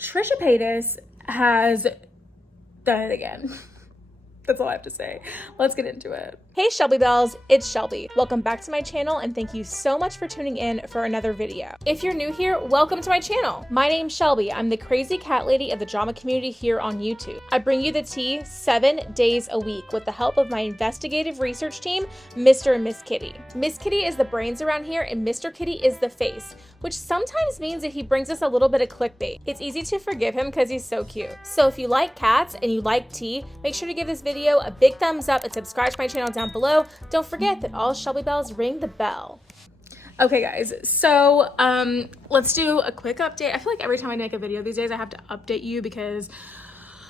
Trisha Paytas has done it again. That's all I have to say. Let's get into it. Hey Shelby Bells, it's Shelby. Welcome back to my channel and thank you so much for tuning in for another video. If you're new here, welcome to my channel. My name's Shelby. I'm the crazy cat lady of the drama community here on YouTube. I bring you the tea 7 days a week with the help of my investigative research team, Mr. and Miss Kitty. Miss Kitty is the brains around here and Mr. Kitty is the face, which sometimes means that he brings us a little bit of clickbait. It's easy to forgive him because he's so cute. So if you like cats and you like tea, make sure to give this video a big thumbs up and subscribe to my channel down below. Don't forget that all Shelby Bells ring the bell. Okay guys, so let's do a quick update. I feel like every time I make a video these days I have to update you because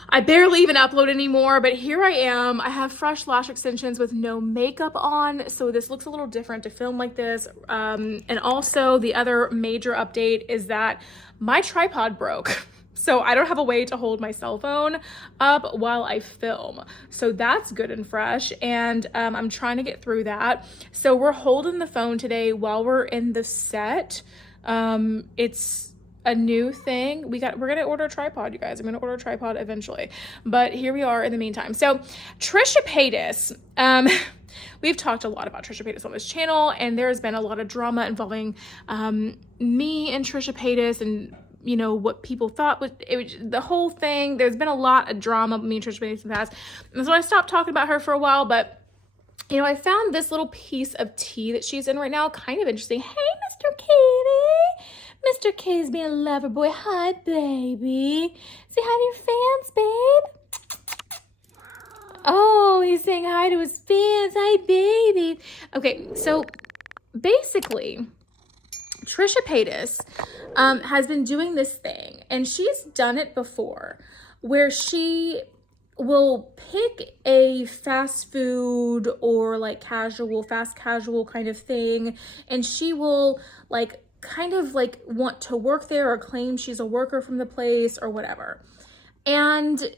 I barely even upload anymore, but here I am. I have fresh lash extensions with no makeup on, so this looks a little different to film like this. And also the other major update is that my tripod broke. So I don't have a way to hold my cell phone up while I film. So that's good and fresh. And I'm trying to get through that. So we're holding the phone today while we're in the set. It's a new thing. We're gonna order a tripod, you guys. I'm gonna order a tripod eventually. But here we are in the meantime. So Trisha Paytas, we've talked a lot about Trisha Paytas on this channel, and there's been a lot of drama involving me and Trisha Paytas and you know, what people thought was the whole thing. There's been a lot of drama with me and Trisha Paytas in the past. And so I stopped talking about her for a while, but you know, I found this little piece of tea that she's in right now kind of interesting. Hey, Mr. Kitty. Mr. Kitty's being a lover boy. Hi, baby. Say hi to your fans, babe. Oh, he's saying hi to his fans. Hi, baby. Okay, so basically, Trisha Paytas has been doing this thing, and she's done it before, where she will pick a fast food or like fast casual kind of thing, and she will like kind of like want to work there or claim she's a worker from the place or whatever. And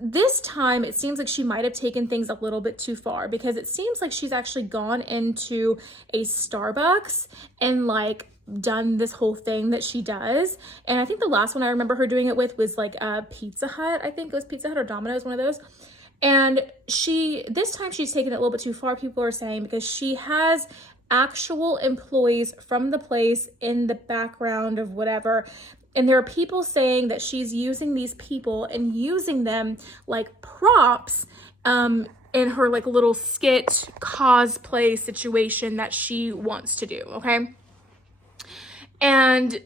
this time it seems like she might have taken things a little bit too far, because it seems like she's actually gone into a Starbucks and like done this whole thing that she does. And I think the last one I remember her doing it with was like a Pizza Hut. I think it was Pizza Hut or Domino's, one of those. And this time she's taken it a little bit too far, people are saying, because she has actual employees from the place in the background of whatever. And there are people saying that she's using these people and using them like props in her like little skit cosplay situation that she wants to do, okay? And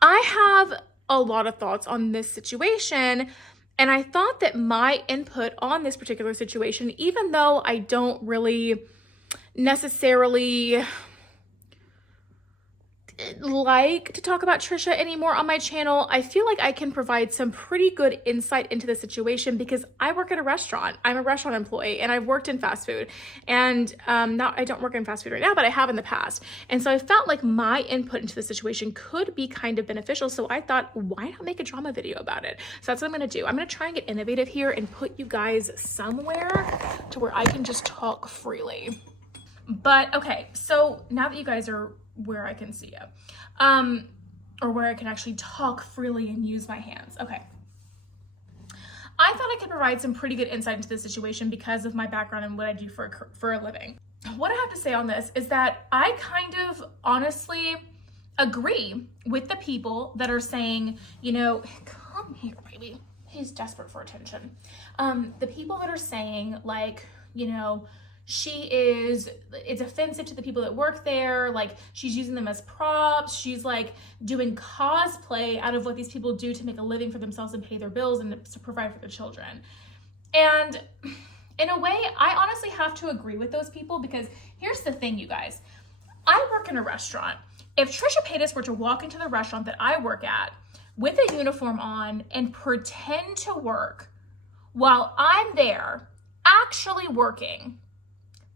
I have a lot of thoughts on this situation, and I thought that my input on this particular situation, even though I don't really necessarily like to talk about Trisha anymore on my channel, I feel like I can provide some pretty good insight into the situation because I work at a restaurant. I'm a restaurant employee and I've worked in fast food, and I don't work in fast food right now, but I have in the past. And so I felt like my input into the situation could be kind of beneficial. So I thought, why not make a drama video about it? So that's what I'm gonna do. I'm gonna try and get innovative here and put you guys somewhere to where I can just talk freely. But okay, so now that you guys are where I can see you, or where I can actually talk freely and use my hands. Okay. I thought I could provide some pretty good insight into this situation because of my background and what I do for a living. What I have to say on this is that I kind of honestly agree with the people that are saying, you know, come here, baby. He's desperate for attention. The people that are saying like, you know, it's offensive to the people that work there. Like she's using them as props. She's like doing cosplay out of what these people do to make a living for themselves and pay their bills and to provide for their children. And in a way, I honestly have to agree with those people because here's the thing, you guys. I work in a restaurant. If Trisha Paytas were to walk into the restaurant that I work at with a uniform on and pretend to work while I'm there actually working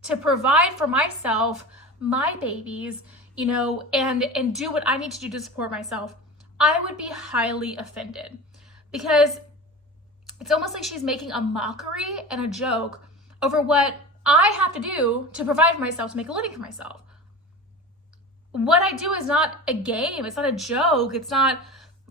to provide for myself, my babies, you know, and do what I need to do to support myself, I would be highly offended because it's almost like she's making a mockery and a joke over what I have to do to provide for myself, to make a living for myself. What I do is not a game. It's not a joke. It's not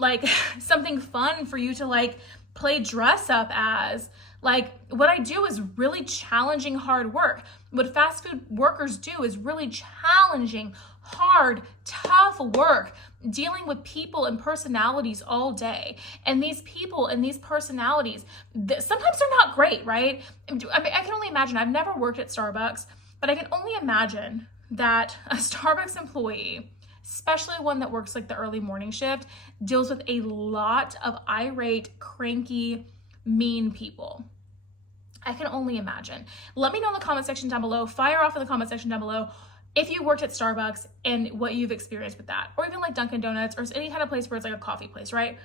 like something fun for you to like play dress up as. Like what I do is really challenging hard work. What fast food workers do is really challenging, hard, tough work, dealing with people and personalities all day. And these people and these personalities, sometimes they're not great, right? I mean, I can only imagine, I've never worked at Starbucks, but I can only imagine that a Starbucks employee, especially one that works like the early morning shift, deals with a lot of irate, cranky, mean people. I can only imagine. Let me know in the comment section down below, fire off in the comment section down below, if you worked at Starbucks and what you've experienced with that, or even like Dunkin' Donuts or any kind of place where it's like a coffee place, right?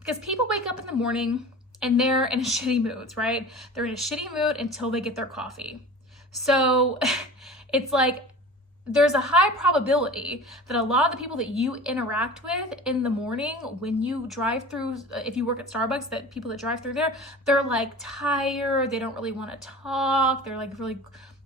Because people wake up in the morning and they're in a shitty mood, right? They're in a shitty mood until they get their coffee. So it's like, there's a high probability that a lot of the people that you interact with in the morning when you drive through, if you work at Starbucks, that people that drive through there, they're like tired, they don't really want to talk, they're like really,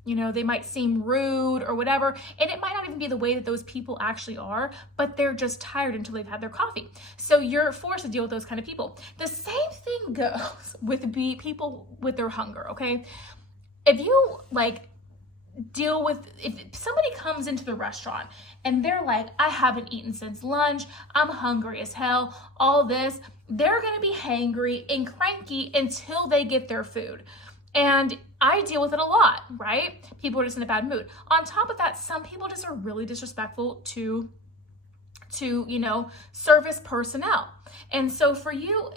they might seem rude or whatever. And it might not even be the way that those people actually are, but they're just tired until they've had their coffee. So you're forced to deal with those kind of people. The same thing goes with people with their hunger, okay? If you like, if somebody comes into the restaurant and they're like, I haven't eaten since lunch, I'm hungry as hell, all this, they're gonna be hangry and cranky until they get their food. And I deal with it a lot, right? People are just in a bad mood. On top of that, some people just are really disrespectful to service personnel. And so for you,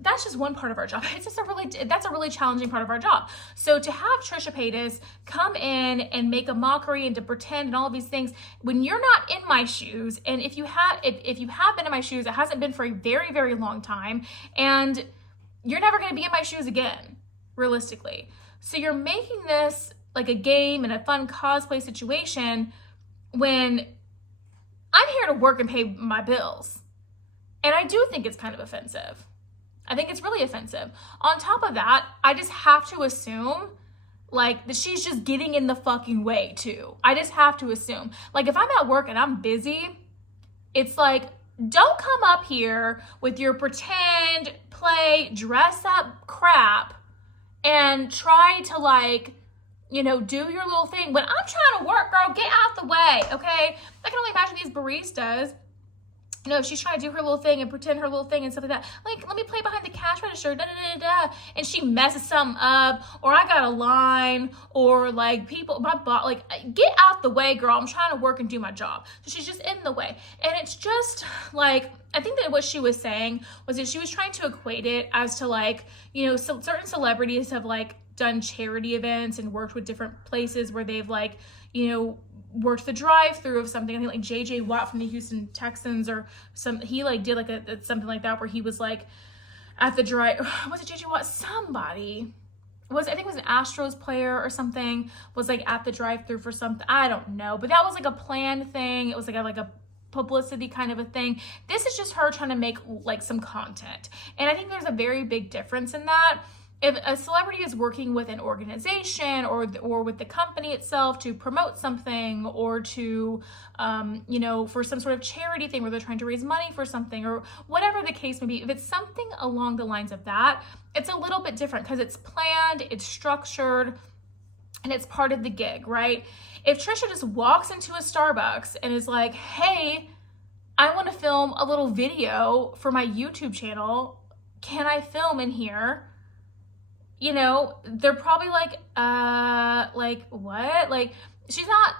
that's just one part of our job. That's a really challenging part of our job. So to have Trisha Paytas come in and make a mockery and to pretend and all of these things, when you're not in my shoes, and if you have been in my shoes, it hasn't been for a very, very long time, and you're never going to be in my shoes again, realistically. So you're making this like a game and a fun cosplay situation when I'm here to work and pay my bills. And I do think it's kind of offensive. I think it's really offensive. On top of that, I just have to assume like that she's just getting in the fucking way too. I just have to assume. Like if I'm at work and I'm busy, it's like, don't come up here with your pretend, play, dress up crap and try to like, do your little thing. When I'm trying to work, girl, get out the way, okay? I can only imagine these baristas, she's trying to do her little thing and pretend her little thing and stuff like that. Like, let me play behind the cash register, and she messes something up, or I got a line, or like get out the way, girl. I'm trying to work and do my job. So she's just in the way. And it's just like, I think that what she was saying was that she was trying to equate it as to like, certain celebrities have like done charity events and worked with different places where they've like, worked the drive-through of something. I think like JJ Watt from the Houston Texans or he like did like something like that where he was like at the was it JJ Watt? Somebody I think it was an Astros player or something was like at the drive-through for something. I don't know, but that was like a planned thing. It was like a publicity kind of a thing. This is just her trying to make like some content. And I think there's a very big difference in that. If a celebrity is working with an organization or with the company itself to promote something or to, for some sort of charity thing where they're trying to raise money for something or whatever the case may be, if it's something along the lines of that, it's a little bit different because it's planned, it's structured, and it's part of the gig, right? If Trisha just walks into a Starbucks and is like, hey, I want to film a little video for my YouTube channel, can I film in here? They're probably like what? Like, she's not,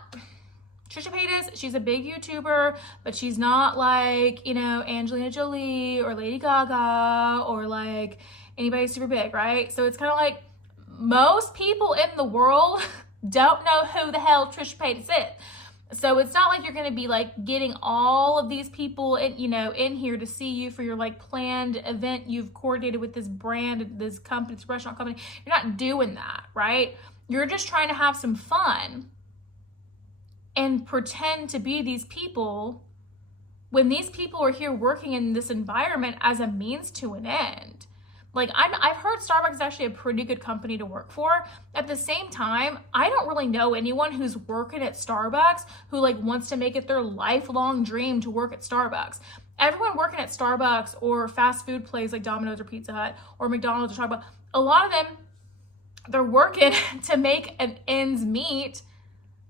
Trisha Paytas, she's a big YouTuber, but she's not like, Angelina Jolie or Lady Gaga or like anybody super big, right? So it's kind of like most people in the world don't know who the hell Trisha Paytas is. So it's not like you're going to be like getting all of these people in here to see you for your like planned event you've coordinated with this brand, this company, this restaurant company. You're not doing that, right? You're just trying to have some fun and pretend to be these people when these people are here working in this environment as a means to an end. Like, I've heard Starbucks is actually a pretty good company to work for. At the same time, I don't really know anyone who's working at Starbucks who like wants to make it their lifelong dream to work at Starbucks. everyone working at Starbucks or fast food place like Domino's or Pizza Hut or McDonald's or Starbucks, a lot of them, they're working to make an ends meet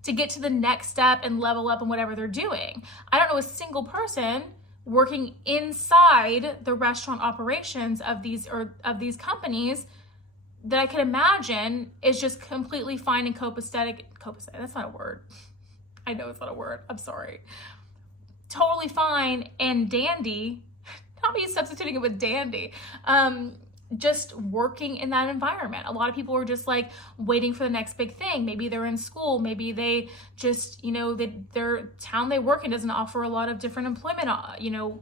to get to the next step and level up in whatever they're doing. I don't know a single person working inside the restaurant operations of these companies that I can imagine is just completely fine and copacetic. That's not a word. I know it's not a word. I'm sorry. Totally fine and dandy. Not me substituting it with dandy. Just working in that environment. A lot of people are just like waiting for the next big thing. Maybe they're in school. Maybe they just, their town they work in doesn't offer a lot of different employment,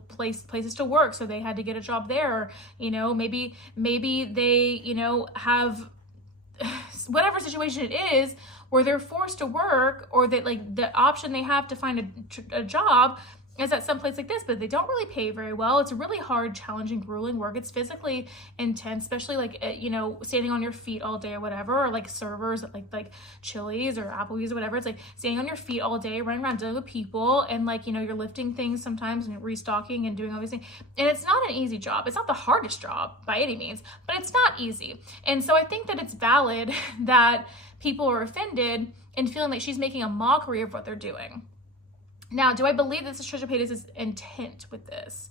places to work. So they had to get a job there. Maybe they, have whatever situation it is where they're forced to work, or that like the option they have to find a job is at some place like this, but they don't really pay very well. It's really hard, challenging, grueling work. It's physically intense, especially like, standing on your feet all day or whatever, or like servers at like Chili's or Applebee's or whatever. It's like standing on your feet all day, running around dealing with people, and like, you're lifting things sometimes and restocking and doing all these things. And it's not an easy job. It's not the hardest job by any means, but it's not easy. And so I think that it's valid that people are offended and feeling like she's making a mockery of what they're doing. Now, do I believe this is Trisha Paytas' intent with this?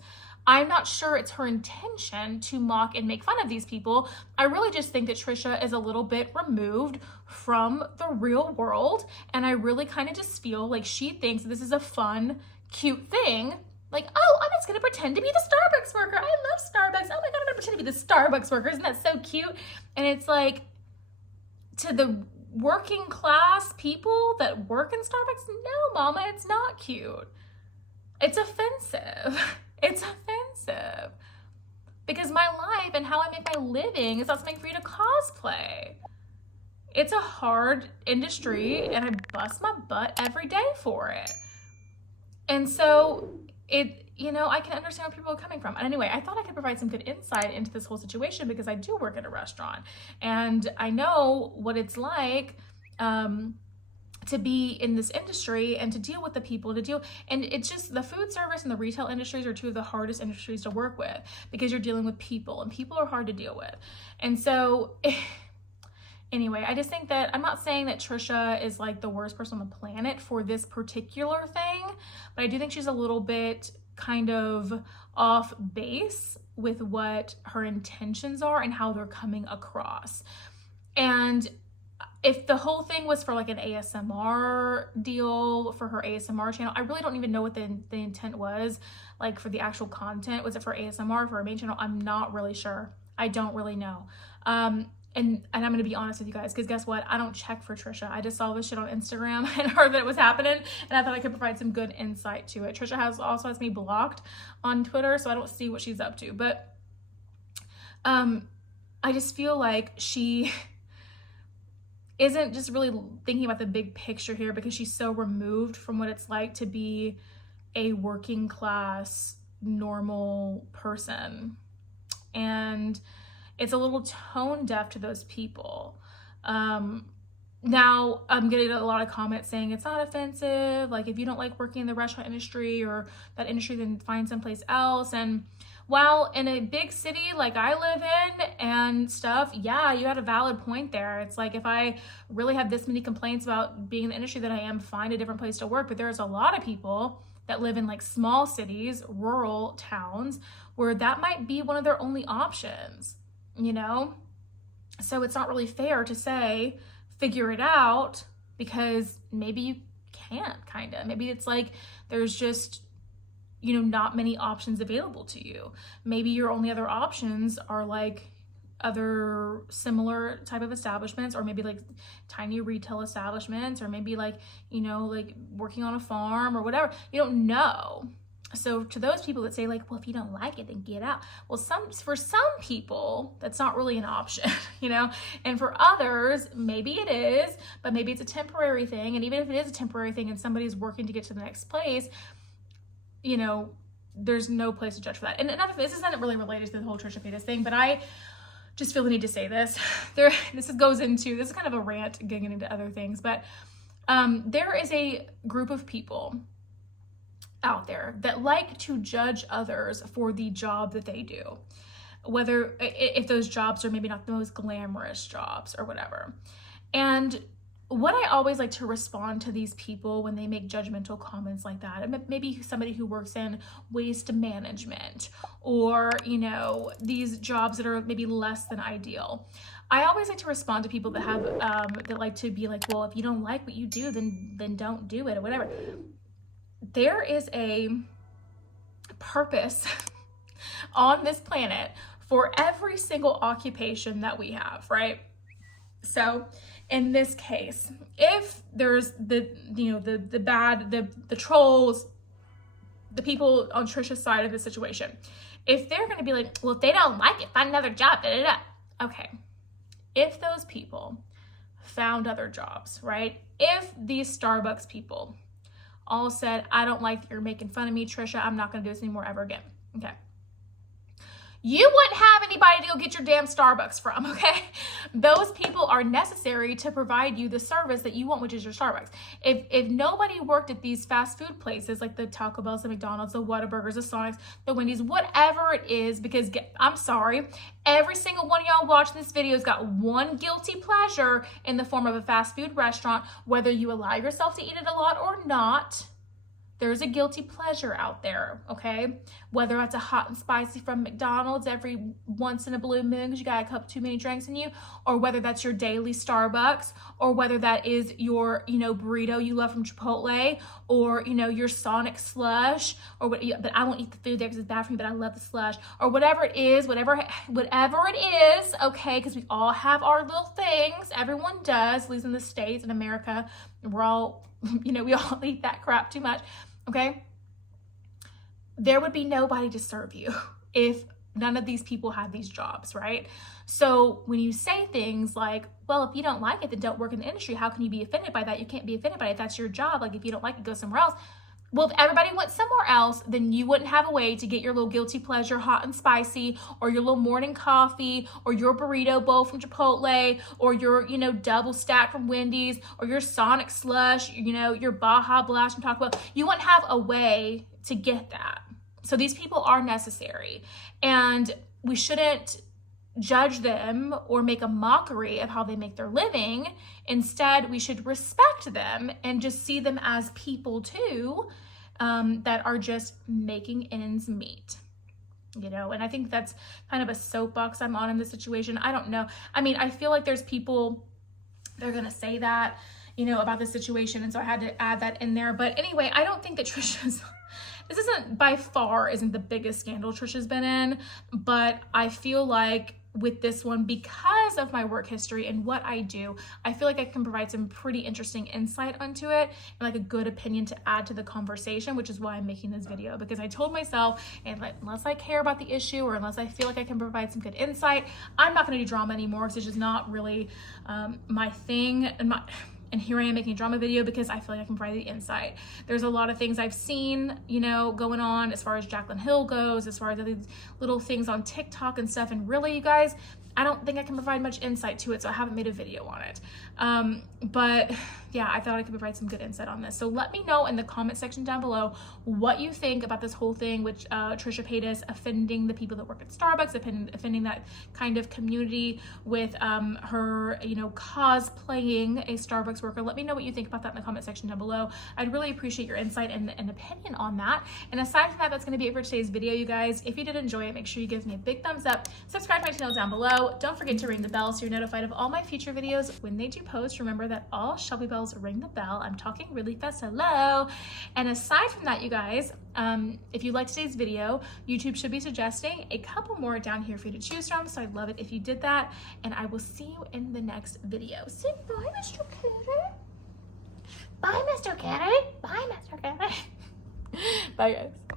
I'm not sure it's her intention to mock and make fun of these people. I really just think that Trisha is a little bit removed from the real world, and I really kind of just feel like she thinks this is a fun, cute thing. Like, oh, I'm just going to pretend to be the Starbucks worker. I love Starbucks. Oh my God, I'm going to pretend to be the Starbucks worker. Isn't that so cute? And it's like, to the working class people that work in Starbucks, no, mama, it's not cute. It's offensive. It's offensive. Because my life and how I make my living is not something for you to cosplay. It's a hard industry, and I bust my butt every day for it. And so I can understand where people are coming from. And anyway, I thought I could provide some good insight into this whole situation because I do work at a restaurant, and I know what it's like to be in this industry and to deal with the people, and it's just the food service and the retail industries are two of the hardest industries to work with because you're dealing with people, and people are hard to deal with. And so anyway, I just think that, I'm not saying that Trisha is like the worst person on the planet for this particular thing, but I do think she's a little bit kind of off base with what her intentions are and how they're coming across. And if the whole thing was for like an ASMR deal for her ASMR channel, I really don't even know what the intent was, like for the actual content. Was it for ASMR, for her main channel? I'm not really sure. I don't really know. And I'm going to be honest with you guys, because guess what? I don't check for Trisha. I just saw this shit on Instagram and heard that it was happening, and I thought I could provide some good insight to it. Trisha also has me blocked on Twitter, so I don't see what she's up to. But I just feel like she isn't just really thinking about the big picture here, because she's so removed from what it's like to be a working class, normal person. And it's a little tone deaf to those people. Now I'm getting a lot of comments saying it's not offensive. Like, if you don't like working in the restaurant industry or that industry, then find someplace else. And while in a big city like I live in and stuff, yeah, you had a valid point there. It's like, if I really have this many complaints about being in the industry that I am, find a different place to work. But there's a lot of people that live in like small cities, rural towns, where that might be one of their only options. So it's not really fair to say, figure it out, because maybe you can't, kind of. Maybe it's like there's just, not many options available to you. Maybe your only other options are like other similar type of establishments, or maybe like tiny retail establishments, or maybe like, like working on a farm or whatever. You don't know. So to those people that say like, well, if you don't like it, then get out. Well, for some people, that's not really an option, and for others, maybe it is, but maybe it's a temporary thing. And even if it is a temporary thing and somebody's working to get to the next place, there's no place to judge for that. And this isn't really related to the whole Trisha Paytas thing, but I just feel the need to say this. This is kind of a rant getting into other things, but there is a group of people out there that like to judge others for the job that they do, whether if those jobs are maybe not the most glamorous jobs or whatever. And what I always like to respond to these people when they make judgmental comments like that, and maybe somebody who works in waste management or, you know, these jobs that are maybe less than ideal, I always like to respond to people that have that like to be like, well, if you don't like what you do, then don't do it or whatever. There is a purpose on this planet for every single occupation that we have, right? So in this case, if there's the trolls, the people on Trisha's side of the situation, if they're going to be like, well, if they don't like it, find another job, da, da, da. Okay. If those people found other jobs, right? If these Starbucks people all said, I don't like that you're making fun of me, Trisha, I'm not going to do this anymore ever again. Okay. You wouldn't have anybody to go get your damn Starbucks from, okay? Those people are necessary to provide you the service that you want, which is your Starbucks. If nobody worked at these fast food places like the Taco Bells, the McDonald's, the Whataburgers, the Sonics, the Wendy's, whatever it is, because I'm sorry, every single one of y'all watching this video has got one guilty pleasure in the form of a fast food restaurant, whether you allow yourself to eat it a lot or not. There's a guilty pleasure out there, okay? Whether it's a hot and spicy from McDonald's every once in a blue moon because you got a couple too many drinks in you, or whether that's your daily Starbucks, or whether that is your, you know, burrito you love from Chipotle, or, you know, your Sonic slush, or what, but I won't eat the food there because it's bad for me, but I love the slush, or whatever it is, whatever it is, okay? Because we all have our little things. Everyone does, at least in the States, in America, we're all, you know, we all eat that crap too much. Okay, there would be nobody to serve you if none of these people had these jobs, right? So when you say things like, well, if you don't like it, then don't work in the industry. How can you be offended by that? You can't be offended by it. That's your job. Like, if you don't like it, go somewhere else. Well, if everybody went somewhere else, then you wouldn't have a way to get your little guilty pleasure hot and spicy, or your little morning coffee, or your burrito bowl from Chipotle, or your, you know, double stack from Wendy's, or your Sonic slush, you know, your Baja Blast from Taco Bell. You wouldn't have a way to get that. So these people are necessary, and we shouldn't judge them or make a mockery of how they make their living. Instead, we should respect them and just see them as people too, that are just making ends meet, you know? And I think that's kind of a soapbox I'm on in this situation. I don't know. I mean, I feel like there's people that are going to say that, you know, about this situation. And so I had to add that in there. But anyway, I don't think that this isn't by far isn't the biggest scandal Trisha's been in, but I feel like with this one, because of my work history and what I do, I feel like I can provide some pretty interesting insight onto it and like a good opinion to add to the conversation, which is why I'm making this video, because I told myself, unless I care about the issue or unless I feel like I can provide some good insight, I'm not going to do drama anymore, because it's just not really my thing. And here I am making a drama video because I feel like I can provide the insight. There's a lot of things I've seen, you know, going on as far as Jaclyn Hill goes, as far as these little things on TikTok and stuff. And really, you guys, I don't think I can provide much insight to it, so I haven't made a video on it. But yeah, I thought I could provide some good insight on this. So let me know in the comment section down below what you think about this whole thing with Trisha Paytas offending the people that work at Starbucks, offending that kind of community with her, you know, cosplaying a Starbucks worker. Let me know what you think about that in the comment section down below. I'd really appreciate your insight and opinion on that. And aside from that, that's going to be it for today's video, you guys. If you did enjoy it, make sure you give me a big thumbs up. Subscribe to my channel down below. Don't forget to ring the bell so you're notified of all my future videos when they do post. Remember that all Shelby bells ring the bell. I'm talking really fast. Hello. And aside from that, you guys, if you liked today's video, YouTube should be suggesting a couple more down here for you to choose from. So I'd love it if you did that. And I will see you in the next video. Say bye, Mr. Kitty. Bye, Mr. Kitty. Bye, Mr. Kitty. Bye, guys.